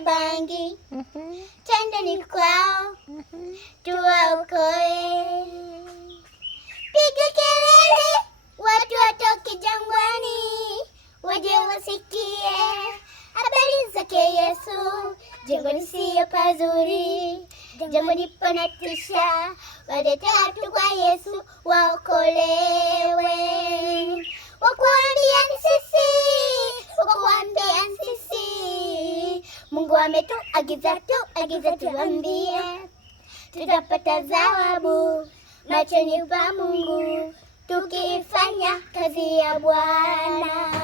bangi, twendeni kwao tuwaokoe. Piga kelele, watu watoke jangwani, waje wasikie habari zake Yesu. Jangwani siyo pazuri, jangwani panatisha, walete watu kwa Yesu waokolewe. Wakuambia sisi, Mungu ametuagiza tuambie, tutapata thawabu machoni pa Mungu tukifanya kazi ya Bwana.